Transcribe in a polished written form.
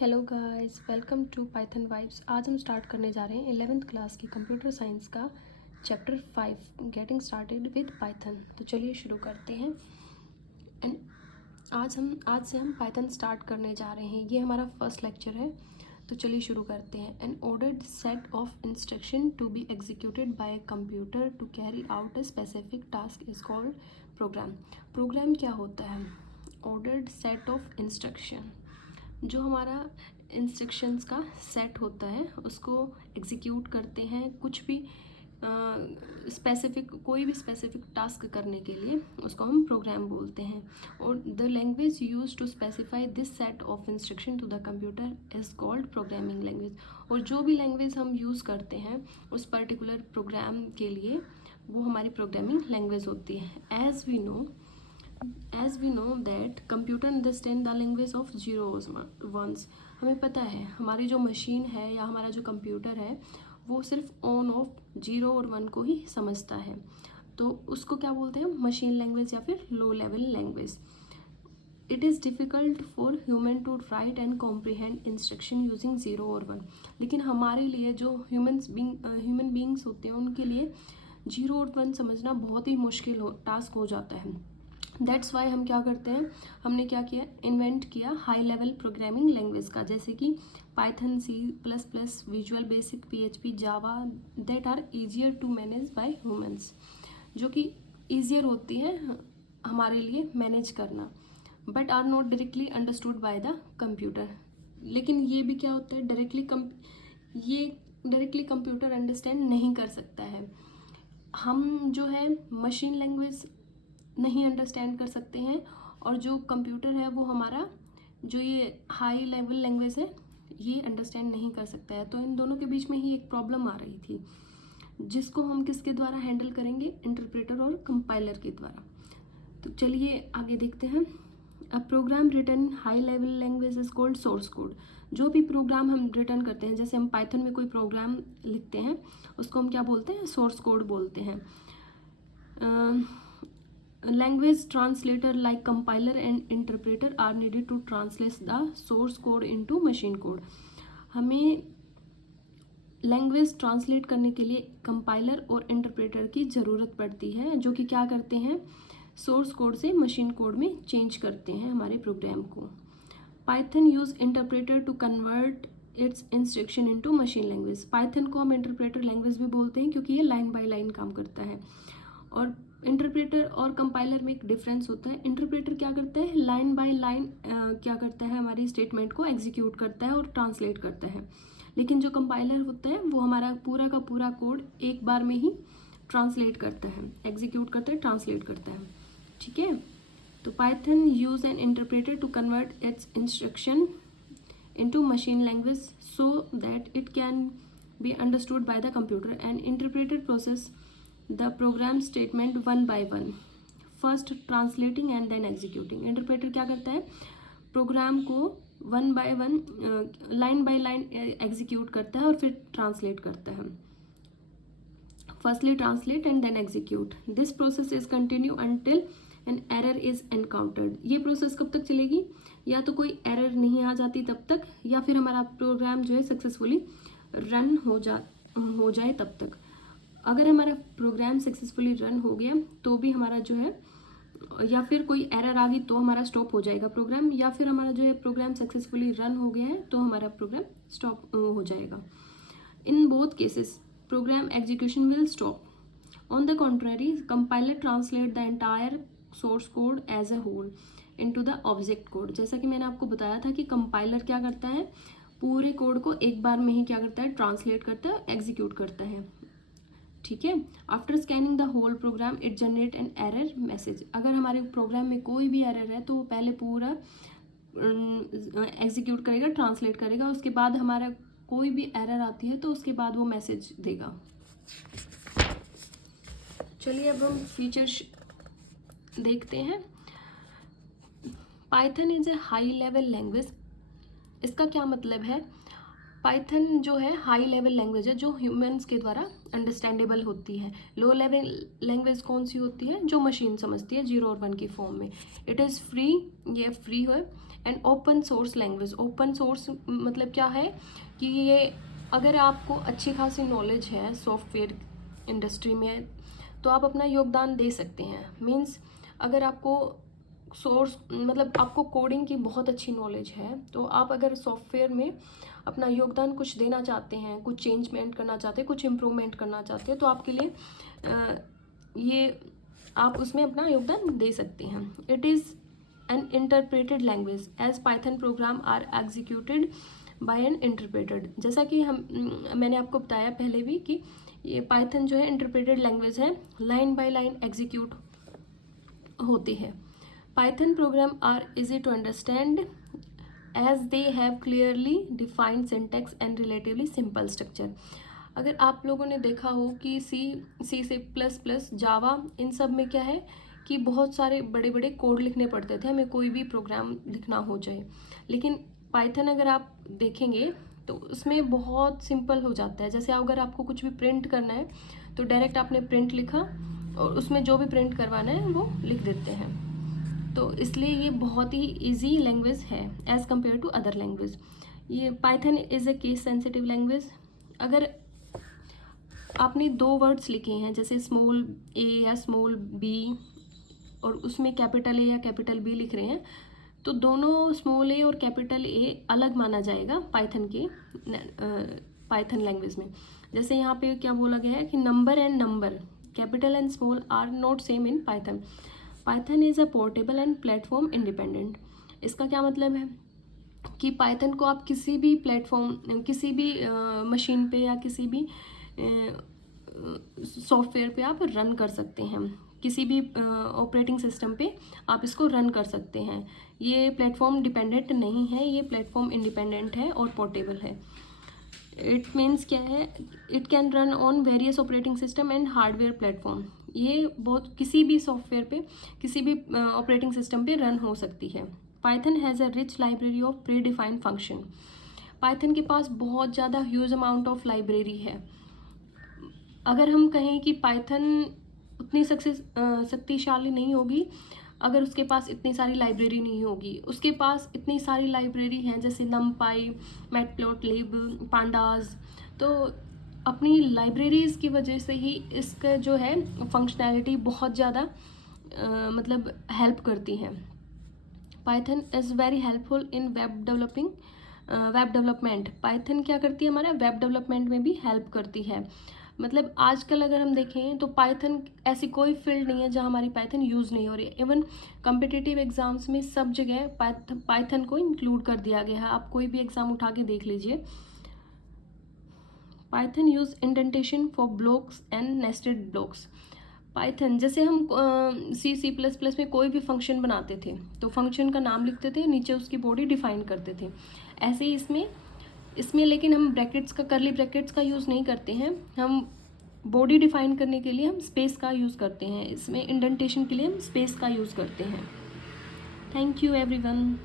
Hello guys, welcome to Python Vibes. आज हम start करने जा रहे हैं 11th क्लास की कंप्यूटर साइंस का chapter 5 getting started with Python. तो चलिए शुरू करते हैं। एंड आज से हम पाइथन स्टार्ट करने जा रहे हैं। ये हमारा फर्स्ट लेक्चर है, तो चलिए शुरू करते हैं। An ordered set of instruction to be executed by a computer to carry out a specific task is called program. Program क्या होता है? ऑर्डर्ड सेट ऑफ इंस्ट्रक्शन, जो हमारा इंस्ट्रक्शंस का सेट होता है उसको एग्जीक्यूट करते हैं। कुछ भी कोई भी स्पेसिफिक टास्क करने के लिए उसको हम प्रोग्राम बोलते हैं। और the language use to specify this set of instruction to the computer is called programming language. और जो भी लैंग्वेज हम यूज़ करते हैं उस पर्टिकुलर प्रोग्राम के लिए वो हमारी प्रोग्रामिंग लैंग्वेज होती है। As we know that computer understand the language of zeros ones. हमें पता है हमारी जो मशीन है या हमारा जो कंप्यूटर है वो सिर्फ ऑन ऑफ जीरो और वन को ही समझता है। तो उसको क्या बोलते हैं? मशीन लैंग्वेज या फिर low level language. It is difficult for human to write and comprehend instruction using zero और वन। लेकिन हमारे लिए जो ह्यूमन बींग्स होते हैं उनके लिए जीरो और वन समझना बहुत ही मुश्किल टास्क हो जाता है। दैट्स वाई हम क्या करते हैं, हमने क्या किया, इन्वेंट किया हाई लेवल प्रोग्रामिंग लैंग्वेज का, जैसे कि Python, C++, visual basic, PHP, Java, that are easier to manage by humans, जो कि ईजियर होती है हमारे लिए मैनेज करना, but are not directly understood by the computer. लेकिन ये भी क्या होता है, डायरेक्टली कंप्यूटर अंडरस्टैंड नहीं कर सकता है। हम जो है मशीन लैंग्वेज नहीं अंडरस्टैंड कर सकते हैं, और जो कंप्यूटर है वो हमारा जो ये हाई लेवल लैंग्वेज है ये अंडरस्टैंड नहीं कर सकता है। तो इन दोनों के बीच में ही एक प्रॉब्लम आ रही थी, जिसको हम किसके द्वारा हैंडल करेंगे? इंटरप्रेटर और कंपाइलर के द्वारा। तो चलिए आगे देखते हैं। A program written high level language is called source code. जो भी प्रोग्राम हम रिटर्न करते हैं, जैसे हम पाइथन में कोई प्रोग्राम लिखते हैं उसको हम क्या बोलते हैं? सोर्स कोड बोलते हैं। Language translator like compiler and interpreter are needed to translate the source code into machine code. हमें लैंग्वेज ट्रांसलेट करने के लिए कंपाइलर और इंटरप्रेटर की ज़रूरत पड़ती है, जो कि क्या करते हैं? सोर्स कोड से मशीन कोड में चेंज करते हैं हमारे प्रोग्राम को। Python use interpreter to convert its instruction into machine language. Python को हम इंटरप्रेटर लैंग्वेज भी बोलते हैं क्योंकि ये लाइन बाय लाइन काम करता है। और इंटरप्रेटर और कंपाइलर में एक डिफरेंस होता है। इंटरप्रेटर क्या करता है? लाइन बाय लाइन क्या करता है? हमारी स्टेटमेंट को एग्जीक्यूट करता है और ट्रांसलेट करता है। लेकिन जो कंपाइलर होता है वो हमारा पूरा का पूरा कोड एक बार में ही ट्रांसलेट करता है, एग्जीक्यूट करता है, ट्रांसलेट करता है। ठीक है, तो Python use an interpreter to convert its instruction into machine language so that it can be understood by the computer. And interpreter process the program statement one by one, first translating and then executing. interpreter क्या करता है? Program को one by one, line by line execute करता है और फिर translate करता है। Firstly translate and then execute. This process is continue until an error is encountered. ये प्रोसेस कब तक चलेगी? या तो कोई एरर नहीं आ जाती तब तक, या फिर हमारा प्रोग्राम जो है सक्सेसफुली रन हो जाए तब तक। अगर हमारा प्रोग्राम सक्सेसफुली रन हो गया तो भी हमारा जो है, या फिर कोई एरर आ गई तो हमारा स्टॉप हो जाएगा प्रोग्राम, या फिर हमारा जो है प्रोग्राम सक्सेसफुली रन हो गया है तो हमारा प्रोग्राम स्टॉप हो जाएगा। In both cases program execution will stop. On the contrary, compiler translate the entire source code as a whole into the object code. जैसा कि मैंने आपको बताया था कि कंपाइलर क्या करता है? पूरे कोड को एक बार में ही क्या करता है? ट्रांसलेट करता है, एग्जीक्यूट करता है। ठीक है, after scanning the whole program it generate an error message. अगर हमारे प्रोग्राम में कोई भी एरर है तो वो पहले पूरा एग्जीक्यूट करेगा, ट्रांसलेट करेगा, उसके बाद हमारा कोई भी एरर आती है तो उसके बाद वो मैसेज देगा। चलिए अब हम फीचर्स देखते हैं। Python is a high level language. इसका क्या मतलब है? पाइथन जो है हाई लेवल लैंग्वेज है जो ह्यूमंस के द्वारा अंडरस्टैंडेबल होती है। लो लेवल लैंग्वेज कौन सी होती है? जो मशीन समझती है 0 और 1 की फॉर्म में। इट इज़ फ्री, ये फ्री है। And open source language, open source मतलब क्या है कि ये अगर आपको अच्छी खासी नॉलेज है सॉफ्टवेयर इंडस्ट्री में तो आप अपना योगदान दे सकते हैं। मीन्स अगर आपको सोर्स मतलब आपको कोडिंग की बहुत अच्छी नॉलेज है तो आप अगर सॉफ्टवेयर में अपना योगदान कुछ देना चाहते हैं, कुछ चेंजमेंट करना चाहते हैं, कुछ इम्प्रूवमेंट करना चाहते हैं तो आपके लिए ये आप उसमें अपना योगदान दे सकते हैं। It is an interpreted language as Python program are executed by an interpreted. जैसा कि मैंने आपको बताया पहले भी कि ये पाइथन जो है इंटरप्रेटेड लैंग्वेज है, लाइन बाय लाइन एग्जीक्यूट होती है। Python program are easy to understand as they have clearly defined syntax and relatively simple structure. अगर आप लोगों ने देखा हो कि सी प्लस प्लस जावा इन सब में क्या है कि बहुत सारे बड़े बड़े कोड लिखने पड़ते थे हमें कोई भी प्रोग्राम लिखना हो जाए, लेकिन पाइथन अगर आप देखेंगे तो उसमें बहुत सिंपल हो जाता है। जैसे अगर आपको कुछ भी प्रिंट करना है तो डायरेक्ट आपने प्रिंट लिखा और उसमें जो भी प्रिंट करवाना है वो लिख देते हैं। तो इसलिए ये बहुत ही इजी लैंग्वेज है as compare to other language. ये Python is a case sensitive language. अगर आपने 2 वर्ड्स लिखे हैं जैसे स्मॉल ए या स्मॉल बी और उसमें कैपिटल ए या कैपिटल बी लिख रहे हैं तो दोनों स्मॉल ए और कैपिटल ए अलग माना जाएगा पाइथन लैंग्वेज में। जैसे यहाँ पे क्या बोला गया है कि number and number, capital and small are not same in Python. Python is a portable and platform independent. इसका क्या मतलब है कि पाइथन को आप किसी भी प्लेटफॉर्म, किसी भी मशीन पे या किसी भी सॉफ्टवेयर पे आप रन कर सकते हैं, किसी भी ऑपरेटिंग सिस्टम पे आप इसको रन कर सकते हैं। ये प्लेटफॉर्म डिपेंडेंट नहीं है, ये प्लेटफॉर्म इंडिपेंडेंट है और पोर्टेबल है। इट मीन्स क्या है, it can run on various operating system and hardware platform. ये बहुत किसी भी सॉफ्टवेयर पे, किसी भी ऑपरेटिंग सिस्टम पे रन हो सकती है। Python has a rich library of pre defined function. Python के पास बहुत ज़्यादा ह्यूज अमाउंट ऑफ लाइब्रेरी है। अगर हम कहें कि पाइथन उतनी शक्तिशाली नहीं होगी अगर उसके पास इतनी सारी लाइब्रेरी नहीं होगी। उसके पास इतनी सारी लाइब्रेरी हैं जैसे नमपाई, मैटप्लोटलिब, पांडाज। तो अपनी लाइब्रेरीज़ की वजह से ही इसका जो है फंक्शनैलिटी बहुत ज़्यादा मतलब हेल्प करती है। Python is very helpful in web development. Python क्या करती है, हमारा वेब डेवलपमेंट में भी हेल्प करती है। मतलब आजकल अगर हम देखें तो पाइथन ऐसी कोई फील्ड नहीं है जहाँ हमारी पाइथन यूज़ नहीं हो रही है। इवन कम्पिटिटिव एग्ज़ाम्स में सब जगह पाइथन को इंक्लूड कर दिया गया है। आप कोई भी एग्ज़ाम उठा के देख लीजिए। Python use indentation for blocks and nested blocks. Python जैसे हम सी प्लस प्लस में कोई भी फंक्शन बनाते थे तो फंक्शन का नाम लिखते थे, नीचे उसकी बॉडी डिफाइन करते थे। ऐसे ही इसमें लेकिन हम ब्रैकेट्स का, कर्ली ब्रैकेट्स का यूज़ नहीं करते हैं। हम बॉडी डिफाइन करने के लिए हम स्पेस का यूज़ करते हैं, इसमें इंडेंटेशन के लिए हम स्पेस का यूज़ करते हैं। Thank you everyone.